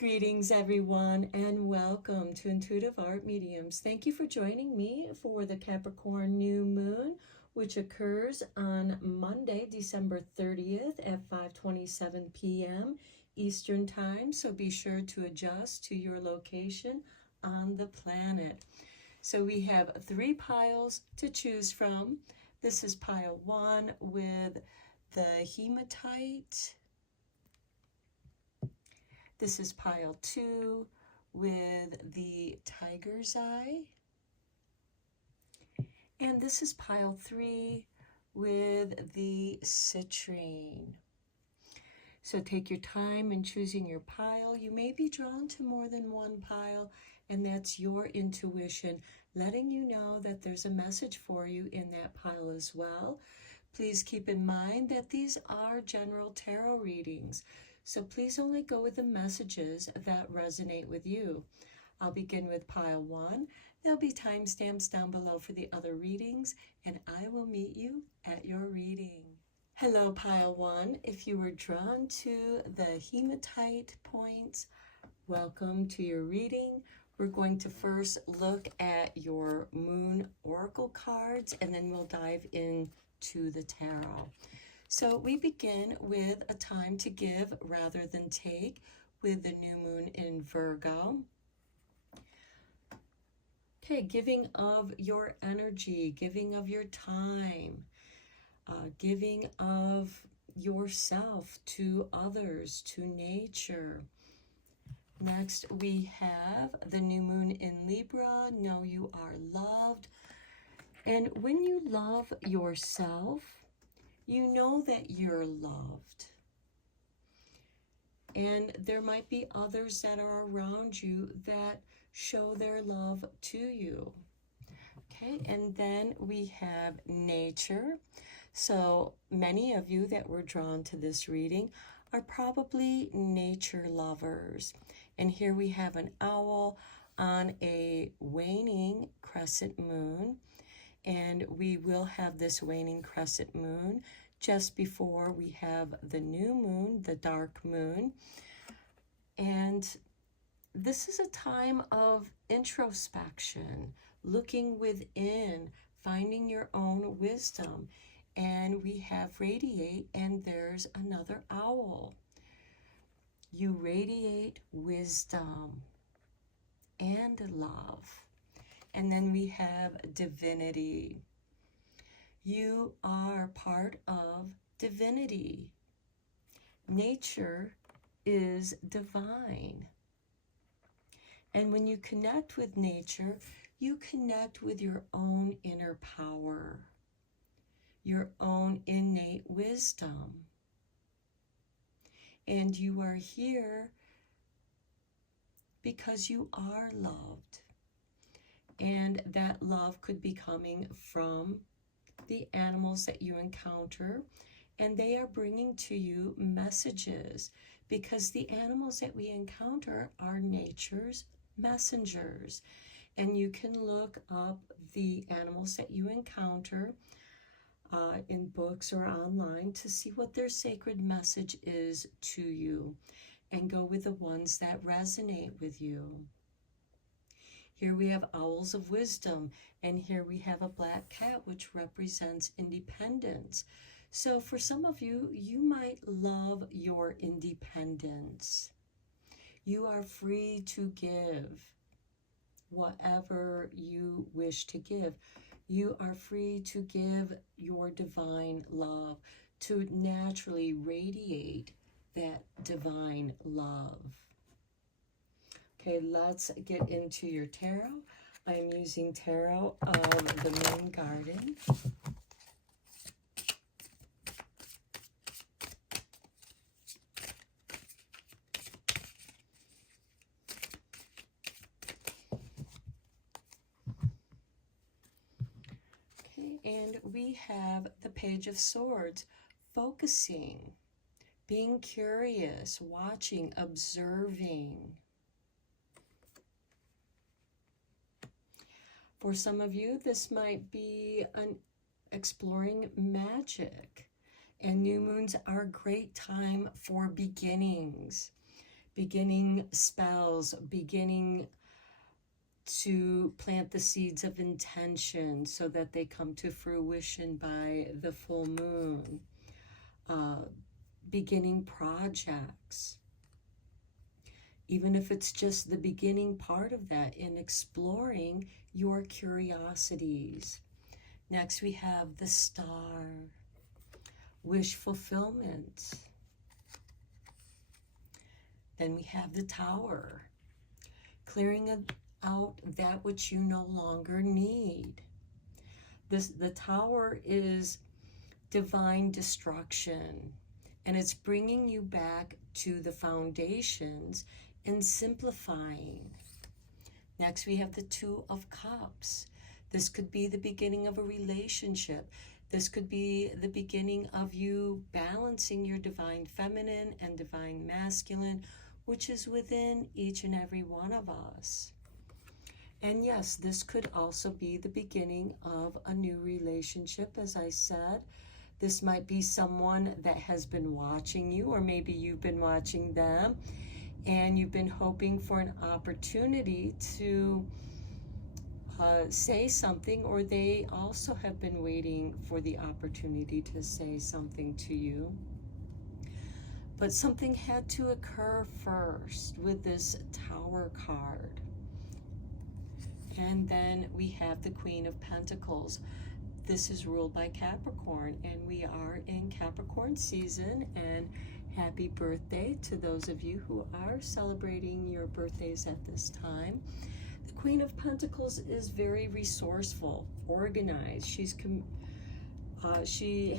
Greetings, everyone, and welcome to Intuitive Art Mediums. Thank you for joining me for the Capricorn new moon, which occurs on Monday, December 30th at 5:27 p.m. Eastern Time. So be sure to adjust to your location on the planet. So we have 3 piles to choose from. This is pile 1 with the hematite. This is pile 2 with the tiger's eye. And this is pile 3 with the citrine. So take your time in choosing your pile. You may be drawn to more than one pile, and that's your intuition letting you know that there's a message for you in that pile as well. Please keep in mind that these are general tarot readings. So please only go with the messages that resonate with you. I'll begin with pile 1. There'll be timestamps down below for the other readings, and I will meet you at your reading. Hello, pile 1. If you were drawn to the hematite points, welcome to your reading. We're going to first look at your moon oracle cards, and then we'll dive into the tarot. So we begin with a time to give rather than take with the new moon in Virgo. Okay, giving of your energy, giving of your time, giving of yourself to others, to nature. Next, we have the new moon in Libra. Know you are loved. And when you love yourself, you know that you're loved. And there might be others that are around you that show their love to you. Okay, and then we have nature. So many of you that were drawn to this reading are probably nature lovers. And here we have an owl on a waning crescent moon. And we will have this waning crescent moon just before we have the new moon, the dark moon. And this is a time of introspection, looking within, finding your own wisdom. And we have radiate, and there's another owl. You radiate wisdom and love. And then we have divinity. You are part of divinity. Nature is divine. And when you connect with nature, you connect with your own inner power, your own innate wisdom. And you are here because you are loved. And that love could be coming from the animals that you encounter, and they are bringing to you messages, because the animals that we encounter are nature's messengers. And you can look up the animals that you encounter in books or online to see what their sacred message is to you, and go with the ones that resonate with you. Here we have owls of wisdom, and here we have a black cat, which represents independence. So for some of you, you might love your independence. You are free to give whatever you wish to give. You are free to give your divine love, to naturally radiate that divine love. Okay, let's get into your tarot. I'm using tarot of the Moon Garden. Okay, and we have the Page of Swords, focusing, being curious, watching, observing. For some of you, this might be an exploring magic. And new moons are a great time for beginnings, beginning spells, beginning to plant the seeds of intention so that they come to fruition by the full moon. Beginning projects, even if it's just the beginning part of that, in exploring your curiosities. Next, we have the Star, wish fulfillment. Then we have the Tower, clearing out that which you no longer need. The Tower is divine destruction, and it's bringing you back to the foundations and simplifying. Next, we have the Two of Cups. This could be the beginning of a relationship. This could be the beginning of you balancing your divine feminine and divine masculine, which is within each and every one of us. And yes, this could also be the beginning of a new relationship, as I said. This might be someone that has been watching you, or maybe you've been watching them, and you've been hoping for an opportunity to say something, or they also have been waiting for the opportunity to say something to you. But something had to occur first with this Tower card. And then we have the Queen of Pentacles. This is ruled by Capricorn, and we are in Capricorn season, and happy birthday to those of you who are celebrating your birthdays at this time. The Queen of Pentacles is very resourceful, organized. She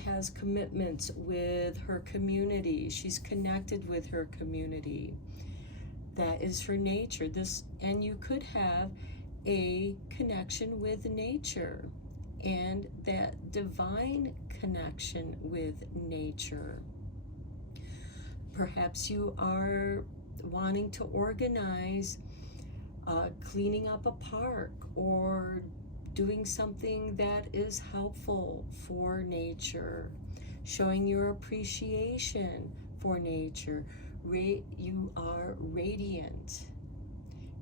has commitments with her community. She's connected with her community. That is her nature. And you could have a connection with nature, and that divine connection with nature. Perhaps you are wanting to organize cleaning up a park, or doing something that is helpful for nature, showing your appreciation for nature. You are radiant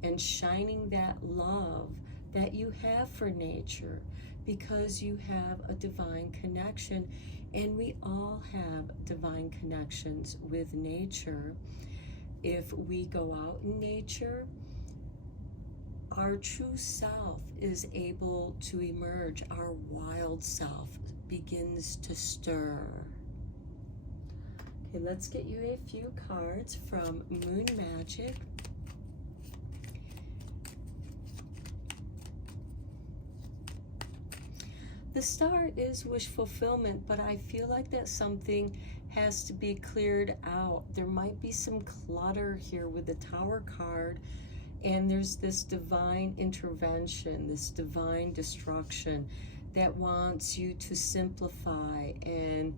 and shining that love that you have for nature, because you have a divine connection, and we all have divine connections with nature. If we go out in nature, our true self is able to emerge. Our wild self begins to stir. Okay, let's get you a few cards from Moon Magic. The Star is wish fulfillment, but I feel like that something has to be cleared out. There might be some clutter here with the Tower card, and there's this divine intervention, this divine destruction that wants you to simplify and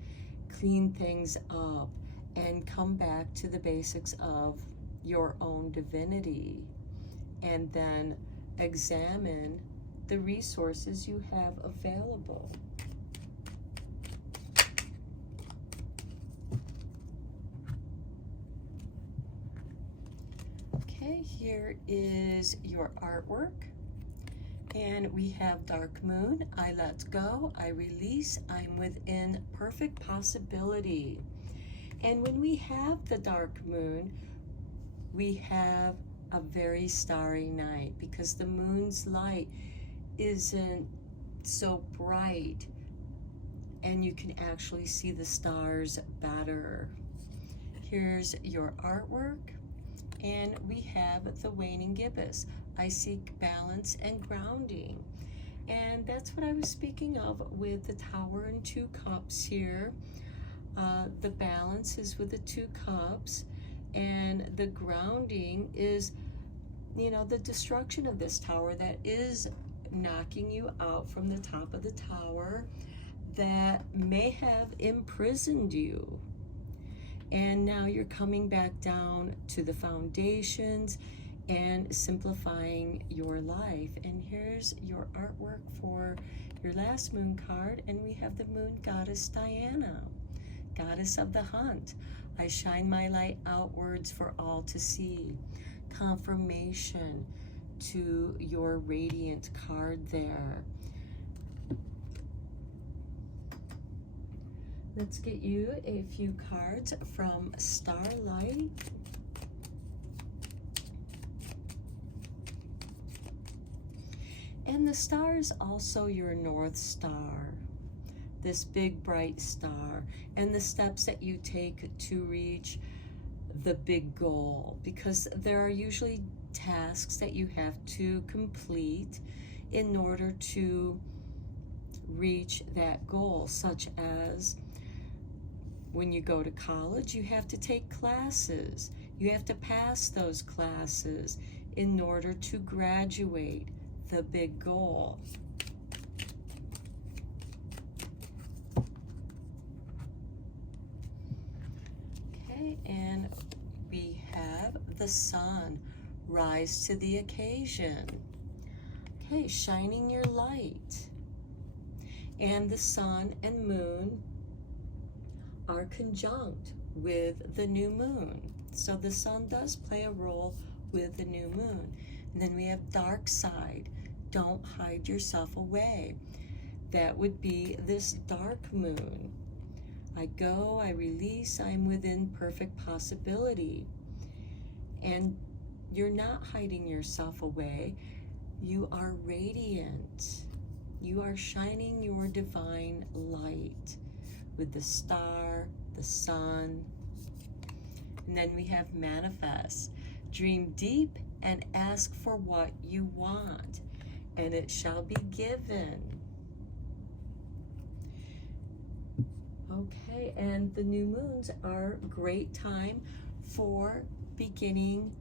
clean things up and come back to the basics of your own divinity, and then examine the resources you have available. Okay, here is your artwork, and we have Dark Moon. I let go, I release, I'm within perfect possibility. And when we have the Dark Moon, we have a very starry night, because the moon's light isn't so bright, and you can actually see the stars better. Here's your artwork, and we have the waning gibbous. I seek balance and grounding, and that's what I was speaking of with the Tower and Two Cups here. The balance is with the Two Cups, and the grounding is, the destruction of this tower that is knocking you out from the top of the tower, that may have imprisoned you. And now you're coming back down to the foundations and simplifying your life. And here's your artwork for your last moon card, and we have the Moon Goddess Diana, goddess of the hunt. I shine my light outwards for all to see. Confirmation to your Radiant card there. Let's get you a few cards from Starlight. And the star is also your North Star, this big bright star, and the steps that you take to reach the big goal, because there are usually tasks that you have to complete in order to reach that goal, such as when you go to college, you have to take classes. You have to pass those classes in order to graduate, the big goal. Okay, and we have the sun, rise to the occasion. Okay, shining your light. And the sun and moon are conjunct with the new moon. So the sun does play a role with the new moon. And then we have dark side. Don't hide yourself away. That would be this dark moon. I go, I release, I'm within perfect possibility. And you're not hiding yourself away. You are radiant. You are shining your divine light with the star, the sun. And then we have manifest. Dream deep and ask for what you want, and it shall be given. Okay, and the new moons are a great time for beginning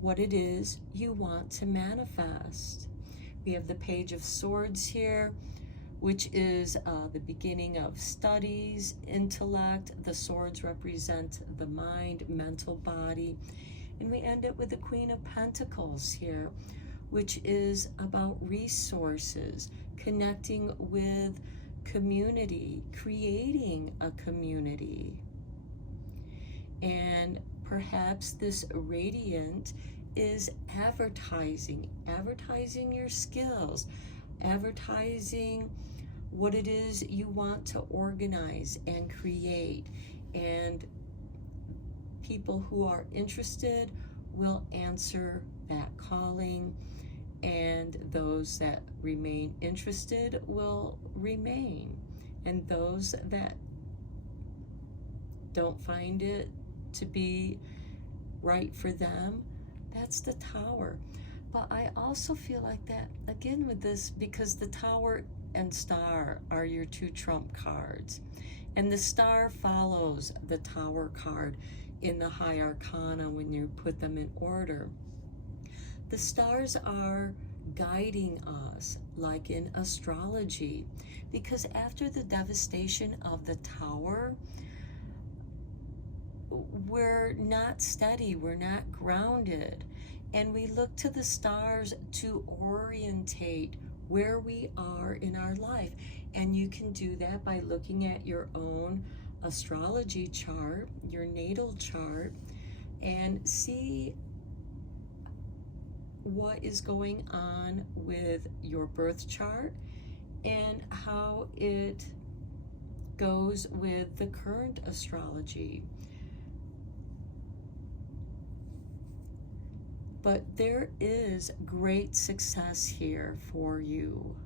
what it is you want to manifest. We have the Page of Swords here, which is the beginning of studies, intellect. The swords represent the mind, mental body. And we end it with the Queen of Pentacles here, which is about resources, connecting with community, creating a community. And perhaps this radiant is advertising your skills, advertising what it is you want to organize and create. And people who are interested will answer that calling, and those that remain interested will remain, and those that don't find it to be right for them, that's the Tower. But I also feel like that again with this, because the Tower and Star are your two trump cards, and the Star follows the Tower card in the High Arcana when you put them in order. The stars are guiding us, like in astrology, because after the devastation of the Tower, we're not steady, we're not grounded, and we look to the stars to orientate where we are in our life. And you can do that by looking at your own astrology chart, your natal chart, and see what is going on with your birth chart and how it goes with the current astrology. But there is great success here for you.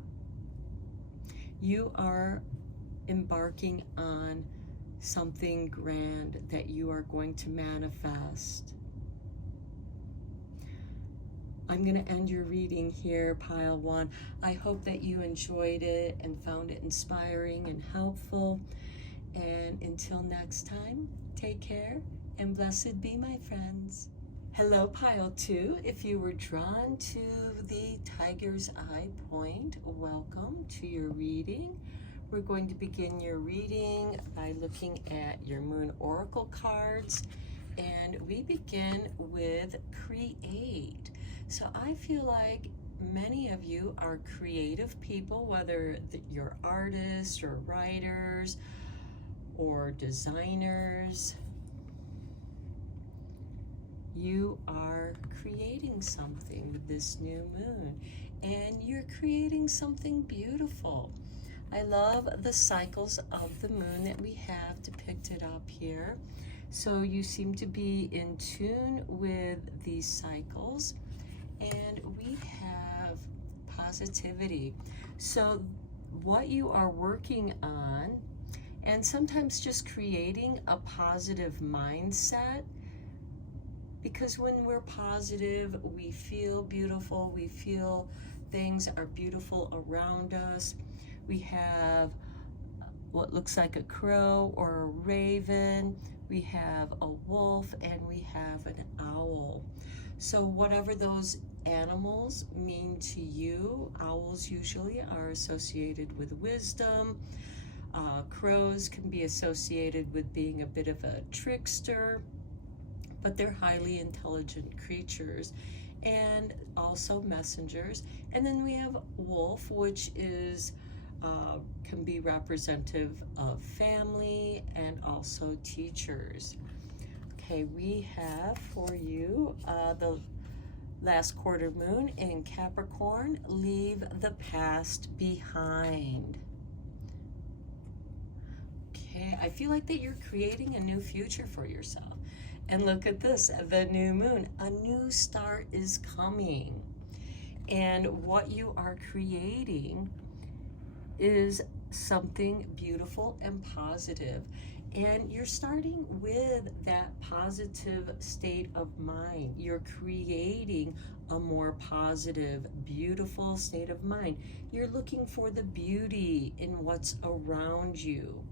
You are embarking on something grand that you are going to manifest. I'm going to end your reading here, Pile 1. I hope that you enjoyed it and found it inspiring and helpful. And until next time, take care and blessed be, my friends. Hello, Pile 2. If you were drawn to the Tiger's Eye point, welcome to your reading. We're going to begin your reading by looking at your Moon Oracle cards. And we begin with Create. So I feel like many of you are creative people, whether you're artists or writers or designers. you are creating something with this new moon, and you're creating something beautiful. I love the cycles of the moon that we have depicted up here. So you seem to be in tune with these cycles, and we have positivity. So what you are working on, and sometimes just creating a positive mindset, because when we're positive, we feel beautiful, we feel things are beautiful around us. We have what looks like a crow or a raven, we have a wolf, and we have an owl. So whatever those animals mean to you, owls usually are associated with wisdom. Crows can be associated with being a bit of a trickster, but they're highly intelligent creatures and also messengers. And then we have wolf, which is can be representative of family and also teachers. Okay, we have for you the last quarter moon in Capricorn. Leave the past behind. Okay, I feel like that you're creating a new future for yourself. And look at this, the new moon. A new start is coming. And what you are creating is something beautiful and positive. And you're starting with that positive state of mind. You're creating a more positive, beautiful state of mind. You're looking for the beauty in what's around you.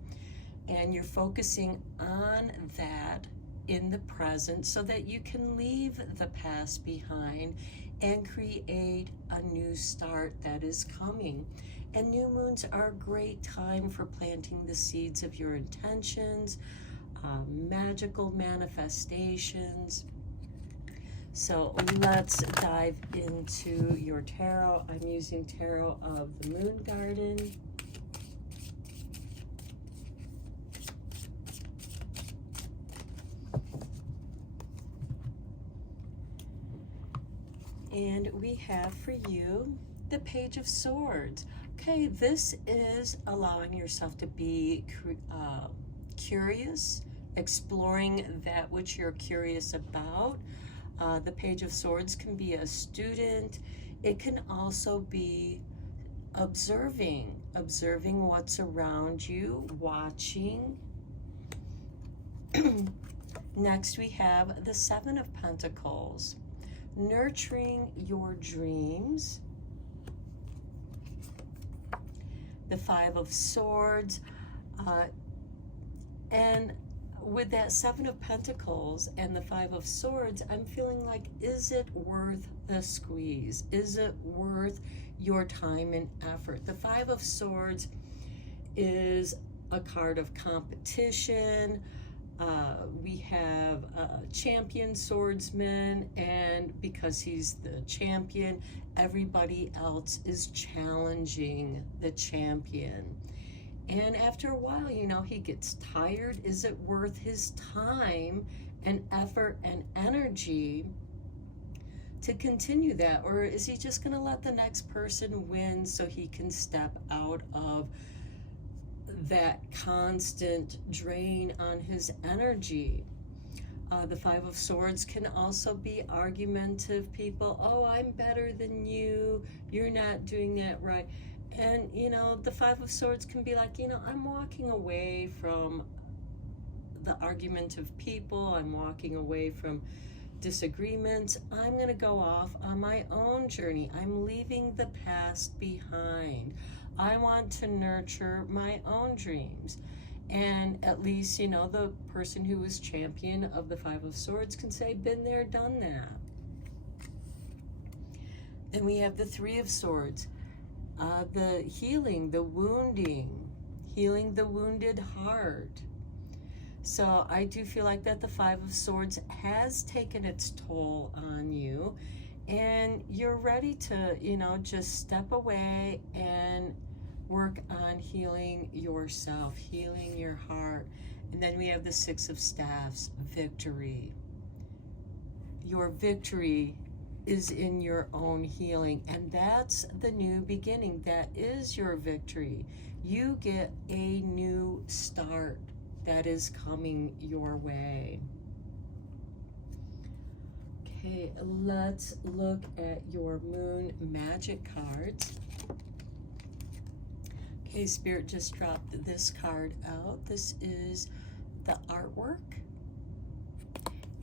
And you're focusing on that in the present so that you can leave the past behind and create a new start that is coming. And new moons are a great time for planting the seeds of your intentions, magical manifestations. So let's dive into your tarot. I'm using Tarot of the Moon Garden. And we have for you the Page of Swords. Okay, this is allowing yourself to be curious, exploring that which you're curious about. The Page of Swords can be a student. It can also be observing what's around you, watching. Next, we have the Seven of Pentacles. Nurturing your dreams. The Five of Swords, and with that Seven of Pentacles and the Five of Swords, I'm feeling like, is it worth the squeeze? Is it worth your time and effort? The Five of Swords is a card of competition. We have a champion swordsman, and because he's the champion, everybody else is challenging the champion. And after a while, you know, he gets tired. Is it worth his time and effort and energy to continue that? Or is he just going to let the next person win so he can step out of that constant drain on his energy? The Five of Swords can also be argumentative people. Oh, I'm better than you. You're not doing that right. And, you know, the Five of Swords can be like, you know, I'm walking away from the argumentative people. I'm walking away from disagreements. I'm going to go off on my own journey. I'm leaving the past behind. I want to nurture my own dreams. And at least, you know, the person who is champion of the Five of Swords can say, been there, done that. Then we have the Three of Swords. The healing, the wounding, healing the wounded heart. So I do feel like that the Five of Swords has taken its toll on you, and you're ready to, you know, just step away and work on healing yourself, healing your heart. And then we have the Six of Staffs, victory. your victory is in your own healing, and that's the new beginning. That is your victory. You get a new start that is coming your way. Okay, let's look at your moon magic cards. Okay, Spirit just dropped this card out. This is the artwork.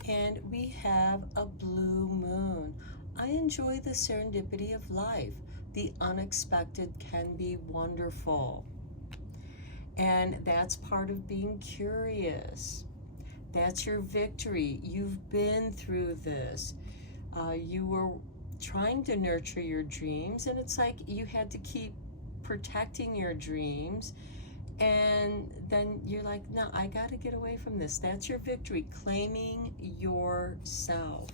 And we have a blue moon. I enjoy the serendipity of life. The unexpected can be wonderful. And that's part of being curious. That's your victory. You've been through this. You were trying to nurture your dreams, and it's like you had to keep protecting your dreams. And then you're like, no, I got to get away from this. That's your victory, claiming yourself.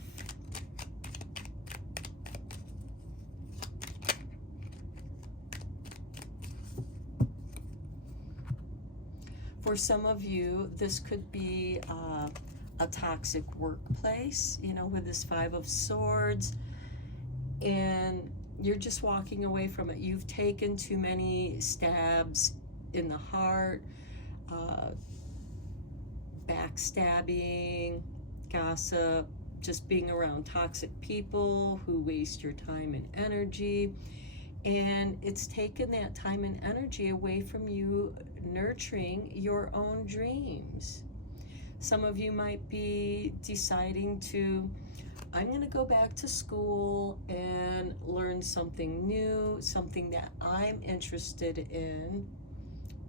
For some of you, this could be a toxic workplace, you know, with this Five of Swords, and you're just walking away from it. You've taken too many stabs in the heart, backstabbing, gossip, just being around toxic people who waste your time and energy. And it's taken that time and energy away from you nurturing your own dreams. Some of you might be deciding to, I'm going to go back to school and learn something new, something that I'm interested in,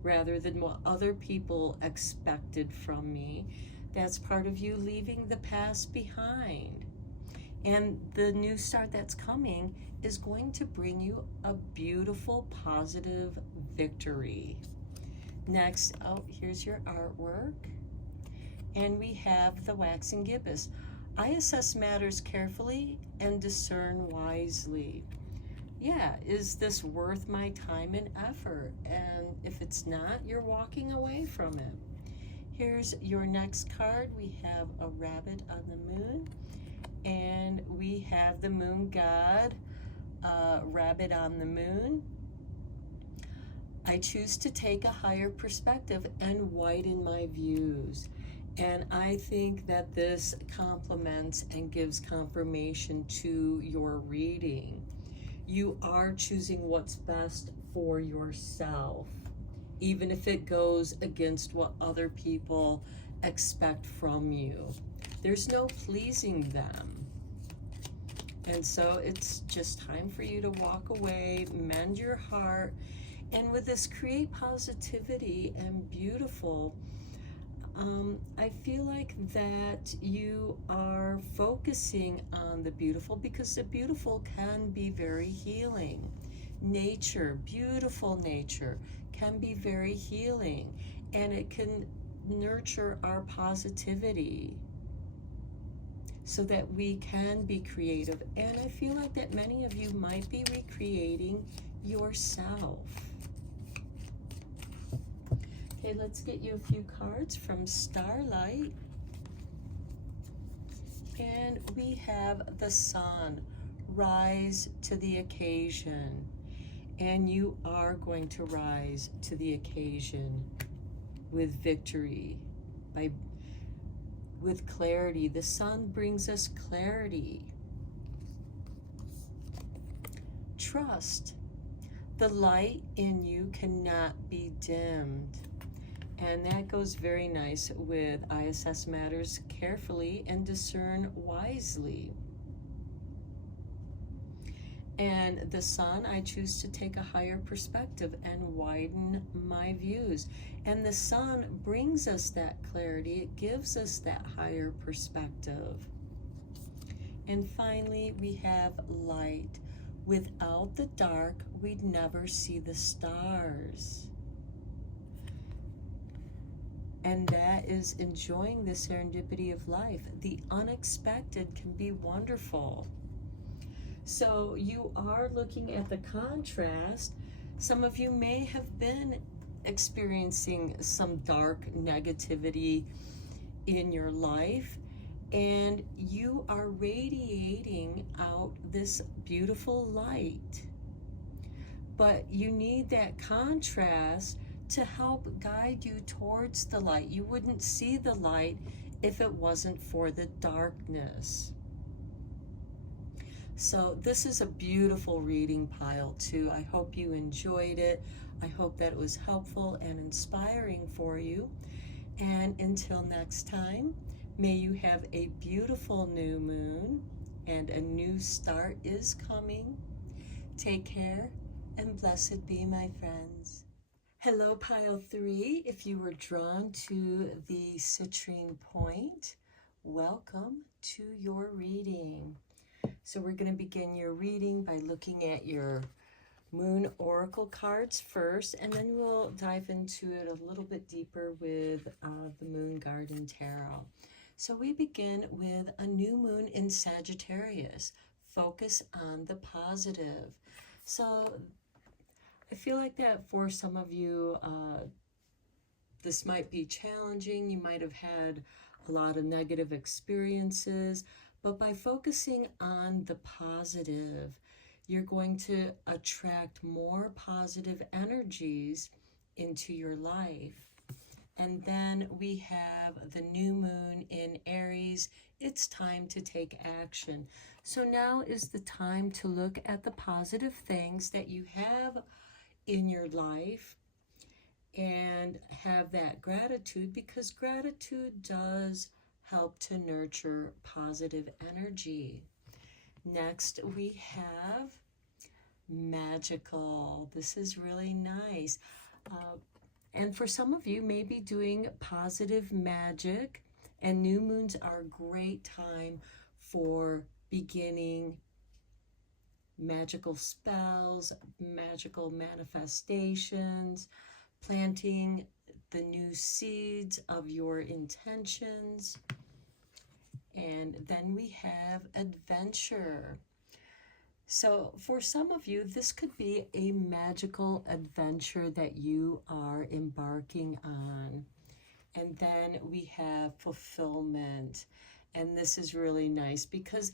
rather than what other people expected from me. That's part of you leaving the past behind. And the new start that's coming is going to bring you a beautiful, positive victory. Next, here's your artwork. And we have the waxing gibbous. I assess matters carefully and discern wisely. Yeah, is this worth my time and effort? And if it's not, you're walking away from it. Here's your next card. We have a rabbit on the moon, and we have the moon god, rabbit on the moon. I choose to take a higher perspective and widen my views. And I think that this complements and gives confirmation to your reading. You are choosing what's best for yourself, even if it goes against what other people expect from you. There's no pleasing them. And so it's just time for you to walk away, mend your heart, and with this create positivity and beautiful, I feel like that you are focusing on the beautiful, because the beautiful can be very healing. Nature, beautiful nature, can be very healing, and it can nurture our positivity so that we can be creative. And I feel like that many of you might be recreating yourself. Okay, let's get you a few cards from Starlight. And we have the Sun, rise to the occasion. And you are going to rise to the occasion with victory, with clarity. The Sun brings us clarity. Trust. The light in you cannot be dimmed. And that goes very nice with I assess matters carefully and discern wisely. And the Sun, I choose to take a higher perspective and widen my views. And the Sun brings us that clarity. It gives us that higher perspective. And finally, we have light. Without the dark, we'd never see the stars. And that is enjoying the serendipity of life. The unexpected can be wonderful. So you are looking at the contrast. Some of you may have been experiencing some dark negativity in your life, and you are radiating out this beautiful light. But you need that contrast to help guide you towards the light. You wouldn't see the light if it wasn't for the darkness. So this is a beautiful reading pile too. I hope you enjoyed it. I hope that it was helpful and inspiring for you. And until next time, may you have a beautiful new moon, and a new start is coming. Take care, and blessed be, my friends. Hello, Pile 3. If you were drawn to the citrine point, welcome to your reading. So we're going to begin your reading by looking at your Moon Oracle cards first, and then we'll dive into it a little bit deeper with the Moon Garden Tarot. So we begin with a new moon in Sagittarius. Focus on the positive. So I feel like that for some of you, this might be challenging. You might have had a lot of negative experiences, but by focusing on the positive, you're going to attract more positive energies into your life. And then we have the new moon in Aries. It's time to take action. So now is the time to look at the positive things that you have in your life and have that gratitude, because gratitude does help to nurture positive energy. Next, we have magical. This is really nice. And for some of you, maybe doing positive magic, and new moons are a great time for beginning magical spells, magical manifestations, planting the new seeds of your intentions. And then we have adventure. So for some of you, this could be a magical adventure that you are embarking on. And then we have fulfillment. And this is really nice because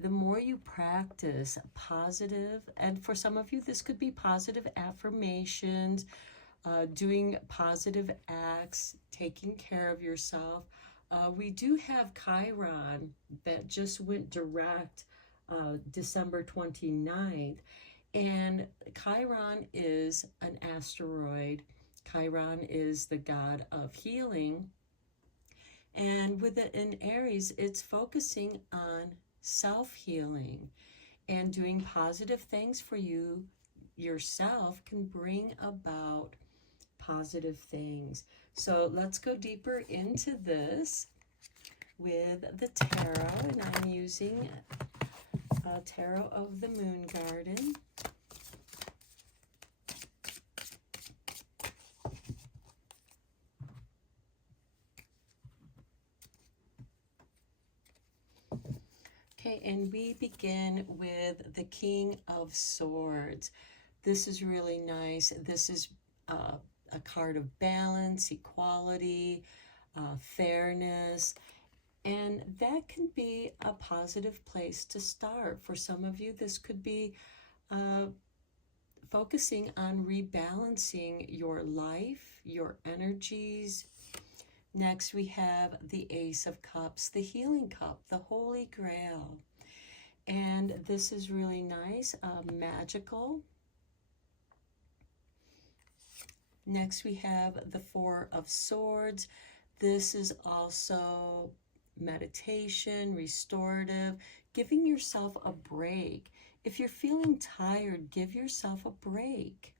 the more you practice positive, and for some of you, this could be positive affirmations, doing positive acts, taking care of yourself. We do have Chiron that just went direct December 29th, and Chiron is an asteroid. Chiron is the god of healing, and with it in Aries, it's focusing on self-healing, and doing positive things for you yourself can bring about positive things. So let's go deeper into this with the tarot, and I'm using Tarot of the Moon Garden. Okay, and we begin with the King of Swords. This is really nice. This is a card of balance, equality, fairness, and that can be a positive place to start. For some of you, this could be focusing on rebalancing your life, your energies. Next, we have the Ace of Cups, the Healing Cup, the Holy Grail. And this is really nice, magical. Next, we have the Four of Swords. This is also meditation, restorative, giving yourself a break. If you're feeling tired, give yourself a break.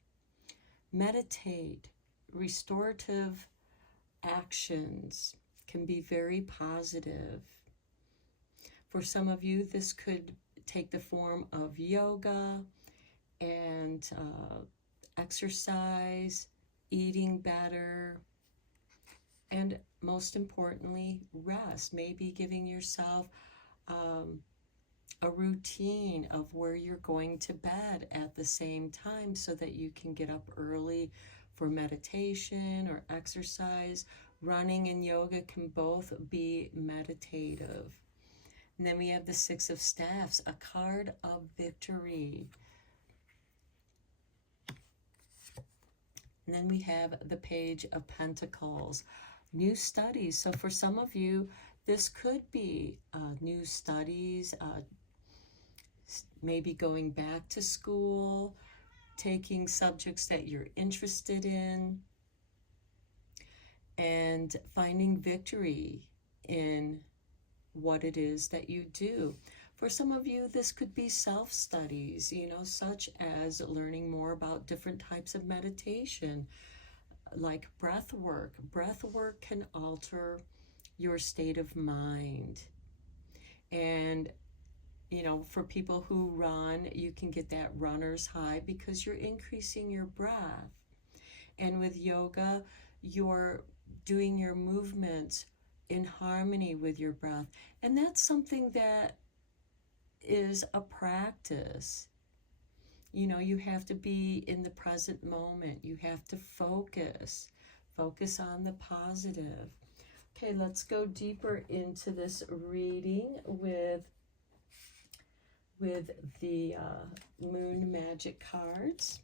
Meditate. Restorative actions can be very positive. For some of you, this could take the form of yoga and exercise, eating better, and most importantly, rest. Maybe giving yourself a routine of where you're going to bed at the same time so that you can get up early for meditation or exercise. Running and yoga can both be meditative. And then we have the Six of Staffs, a card of victory. And then we have the Page of Pentacles, new studies. So for some of you, this could be new studies, maybe going back to school, taking subjects that you're interested in, and finding victory in what it is that you do. For some of you, this could be self-studies, such as learning more about different types of meditation, like breath work. Breath work can alter your state of mind. And, for people who run, you can get that runner's high because you're increasing your breath. And with yoga, you're doing your movements in harmony with your breath. And that's something that is a practice. You have to be in the present moment. You have to focus on the positive. Okay, let's go deeper into this reading with the Moon Magic cards.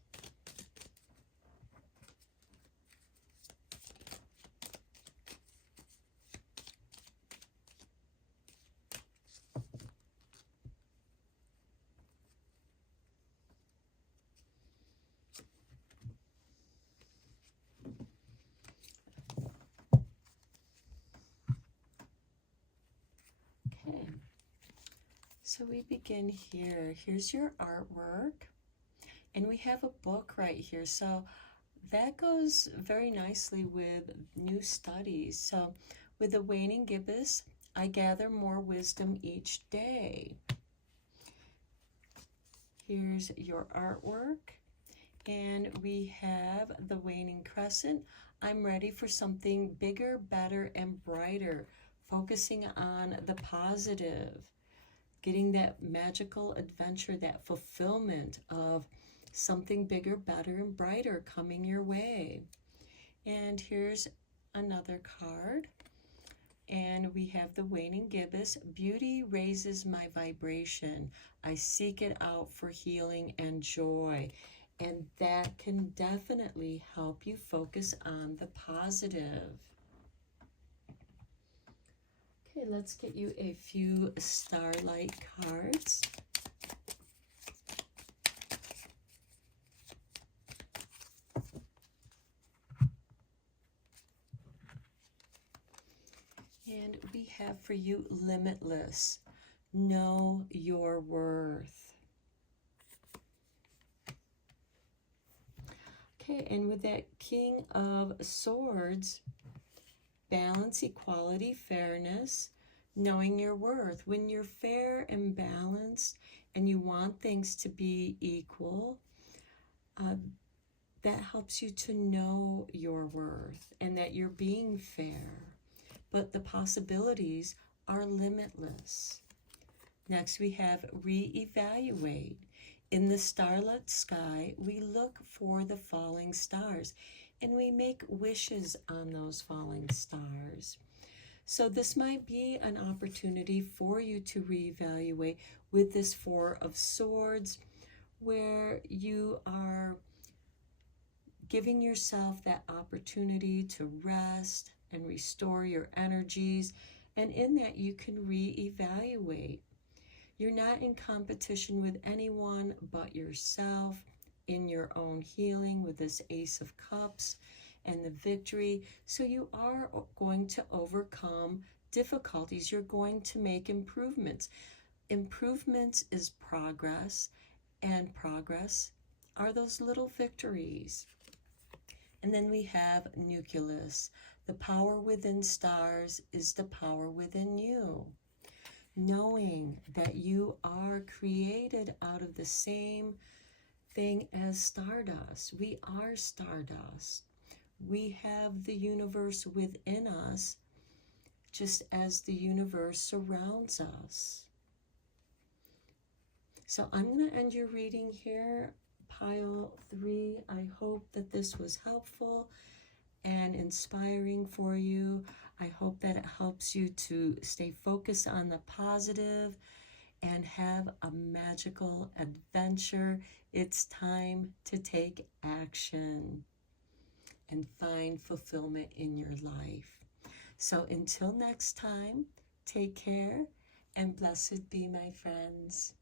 So we begin here. Here's your artwork. And we have a book right here. So that goes very nicely with new studies. So with the waning gibbous, I gather more wisdom each day. Here's your artwork. And we have the waning crescent. I'm ready for something bigger, better, and brighter. Focusing on the positive. Getting that magical adventure, that fulfillment of something bigger, better, and brighter coming your way. And here's another card. And we have the waning gibbous. Beauty raises my vibration. I seek it out for healing and joy. And that can definitely help you focus on the positive. Okay, let's get you a few starlight cards. And we have for you limitless. Know your worth. Okay, and with that King of Swords, balance, equality, fairness, knowing your worth. When you're fair and balanced and you want things to be equal, that helps you to know your worth and that you're being fair. But the possibilities are limitless. Next, we have reevaluate. In the starlit sky, we look for the falling stars. And we make wishes on those falling stars. So this might be an opportunity for you to reevaluate with this Four of Swords, where you are giving yourself that opportunity to rest and restore your energies. And in that, you can reevaluate. You're not in competition with anyone but yourself. In your own healing with this Ace of Cups and the victory. So you are going to overcome difficulties. You're going to make improvements. Improvements is progress, and progress are those little victories. And then we have nucleus. The power within stars is the power within you. Knowing that you are created out of the same thing as stardust. We are stardust. We have the universe within us, just as the universe surrounds us. So I'm going to end your reading here, pile 3. I hope that this was helpful. and inspiring for you. I hope that it helps you to stay focused on the positive and have a magical adventure. It's time to take action and find fulfillment in your life. So until next time, take care and blessed be, my friends.